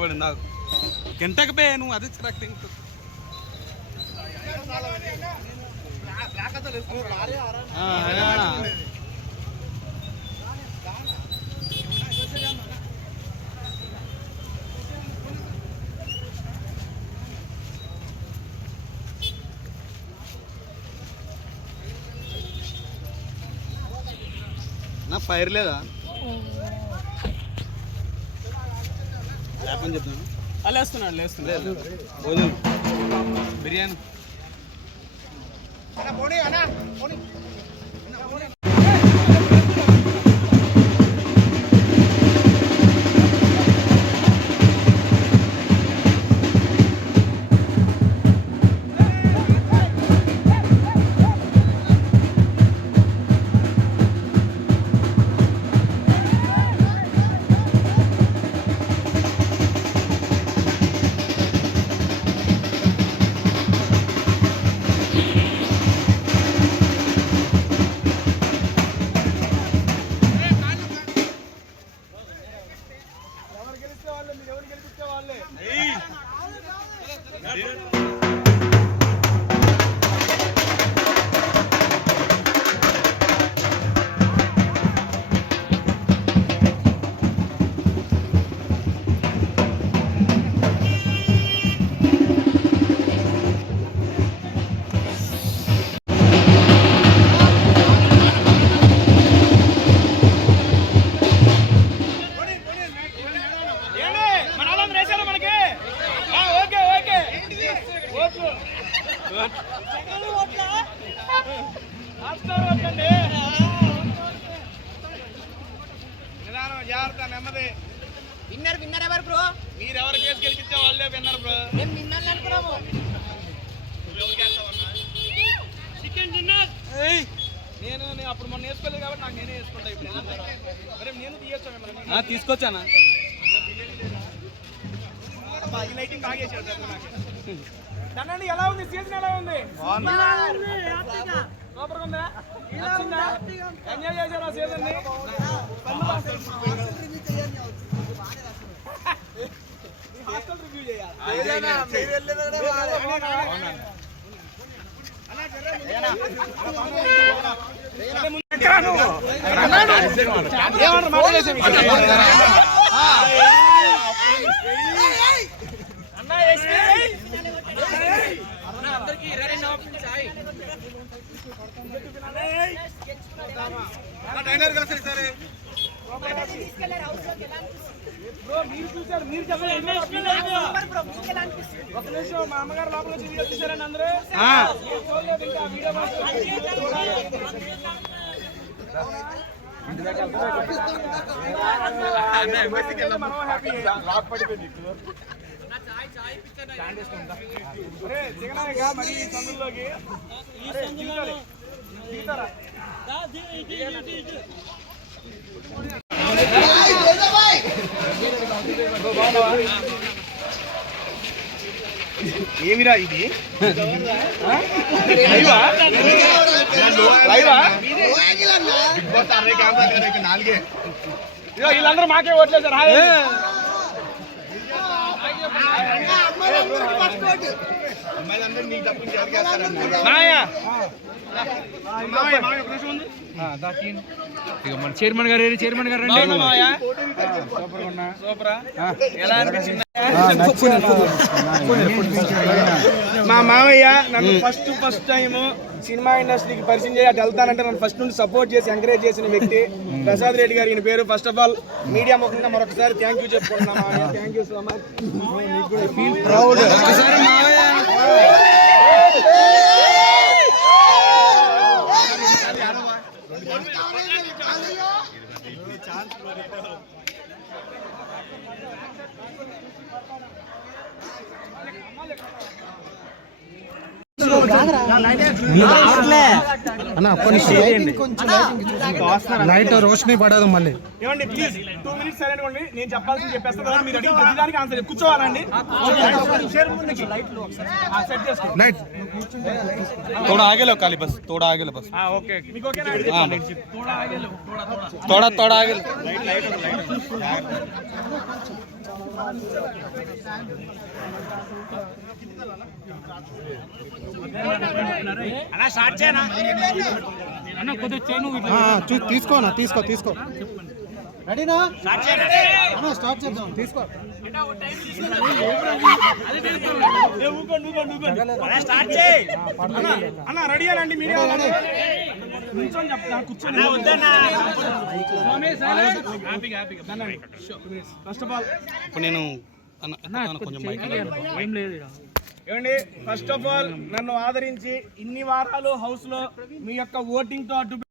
పడింది నాకు గంటకు పే నువ్వు అది నా ఫైర్ లేదా లేపని చెప్తాను లేస్తున్నాడు లేస్తున్నాడు బిర్యానీ విన్నర్ ఎవరు బ్రో? మీరు ఎవరు కేసు గెలిచితే వాళ్ళే విన్నర్ బ్రో. మేము విన్నర్ అనుకున్నాము. నేను అప్పుడు మొన్న వేసుకోలేదు కాబట్టి నాకు నేనే వేసుకుంటా. ఇప్పుడు నేను తీయొచ్చా? తీసుకొచ్చానా? ఈ లైటింగ్ బాగా చేశాడు దాన్ని. ఎలా ఉంది సీజన్? ఎలా ఉంది? సూపర్ ఉందా? ఎంజాయ్ చేశారు ఆ సీజన్ ని? రివ్యూ చేయాలి. మీరు చూసారు, మీరు చెప్పండి. ఒక నిమిషం, మా అమ్మగారు లోపల వచ్చి వీడియో తీసారండి అందరూ. చూడలేదు ఇంకా వీడియో. మనం హ్యాపీ. దిగనాయిగా మరి ఈ సందుల్లోకి దిగుతారా? ఏమిరా ఇది? వీళ్ళందరూ మాకే ఓట్లేసారు. మన చైర్మన్ గారు ఎలా అనిపించింది? మా మామయ్య నన్ను ఫస్ట్ టైం సినిమా ఇండస్ట్రీకి పరిచయం చేసి అటు వెళ్తానంటే నన్ను ఫస్ట్ నుండి సపోర్ట్ చేసి ఎంకరేజ్ చేసిన వ్యక్తి ప్రసాద్ రెడ్డి గారు. ఈయన పేరు. ఫస్ట్ ఆఫ్ ఆల్ మీడియా ముఖంగా మరొకసారి థ్యాంక్ యూ చెప్పుకుంటున్నా మామయ్య. Thank you so much. Light రోషనీ పడదు మళ్ళీ. ఏమండి ప్లీజ్ 2 minutes సైలెంట్ ఉండి, నేను చెప్పాల్సింది చెప్పేస్తా కదా, మీరు అడిగిన ప్రతిదానికి ఆన్సర్ కూర్చోవాలండి. సెట్ చేసుకో. लाइट थोड़ा आगे लो काली बस, थोड़ा आगे लो बस. ఓకే మీకు ఓకేనా? थोड़ा आगे लो. అలా స్టార్ట్ చేయనా అన్న? కొద్దిగా చేయను. తీసుకో రెడీనా? స్టార్ట్ చేయండి అన్న. స్టార్ట్ చేద్దాం. తీసుకో. స్టార్ట్ చేయి అన్న. రెడీ అండి మీడియా కూర్చొని చెప్తా. కూర్చొని ఫస్ట్ ఆఫ్ ఆల్ ఇప్పుడు నేను కొంచెం మైక్ ఏమండి, ఫస్ట్ ఆఫ్ ఆల్ నన్ను ఆదరించి ఇన్ని వారాలు హౌస్ లో మీ యొక్క ఓటింగ్ తో అడ్డు